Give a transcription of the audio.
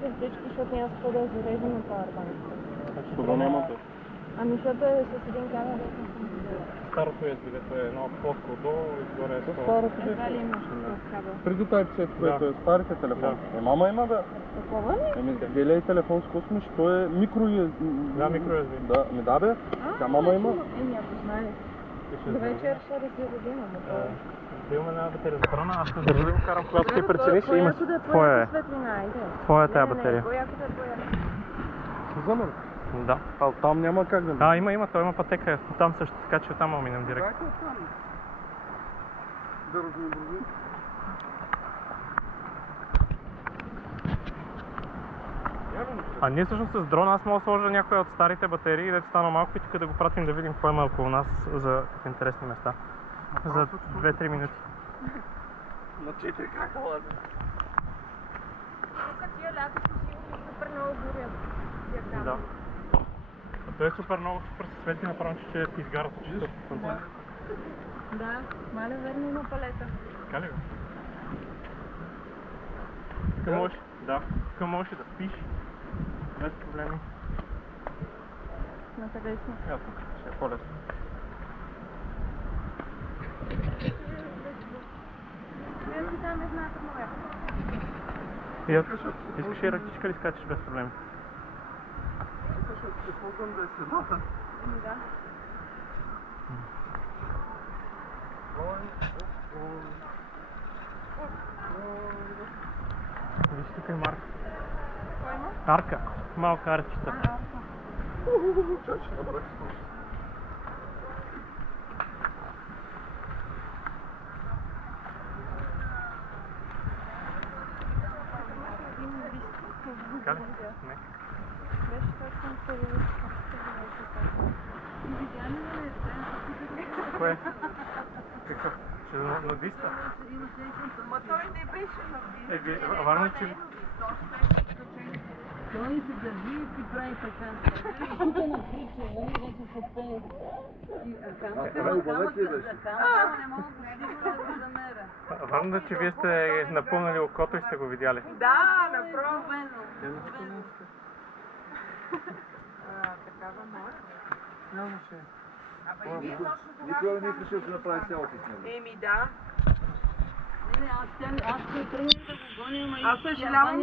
че всички, защото няма какво да зареждаме на пауърбанките. Защо да нямате? Ами защото е с един камер да съм комбинирала. Старото USB, дето е едно плоско долу и горе е това. Старото Едва ли имаш такъв кабел? преди Type-C, което е старите телефони. Мама има да. Такова ли? Еми, гледай телефон с космиш, той е микро USB. Да, микро USB. Да, ми да бе. Тя мама има. Еми, ако знае. До вечер ще да има мотор. Да имаме една батерия за храна, аз ще държа да го карам, когато ти прецениш и имаш. Твоя е. Светлина, иде. Твоя е тая батерия. По-яко да е по-яко. Замър. Да. А там няма как да. А, има, той има пътека. Там също, така че оттам мога минем директно. Да разнообрази. А ние всъщност с дрона аз мога да сложа някоя от старите батерии, дето стана малко и тук да го пратим да видим какво има около нас за интересни места. За 2-3 минути. Начете как да лазим. Тук тия лято са сигурно супер много горят. Да. А той е супер много, супер се свети, направо, че ти изгарят очите от слънцето. Да, маля верно има палета. Така ли го? Тук можеш, да, тук можеш да спиш. Без проблеми. На къде си? Тук, ще е по-лесно. Вие си там едната моя. Искаш и ръчичка ли скачаш без проблеми? Ще ползвам да е следата. Да. Виж тук е Марка. Кой има? Арка. Малка арчица. Арка. Чачи, добре. Така ли? Не. Беше точно Кое? Какво? Ще на 200? Ма той не беше на вид. Варно, че... Той се държи и си прави така. Тук на крича, нали, да се пее. Камъка не мога да замеря. Варно, че вие сте напълнали окото и сте го видяли. Да, направо. Такава нощ. Нямаше. Никога не искаше да направи селфи с него. Еми да. Аз ще тръгна да го гоня, ама Аз съжалявам,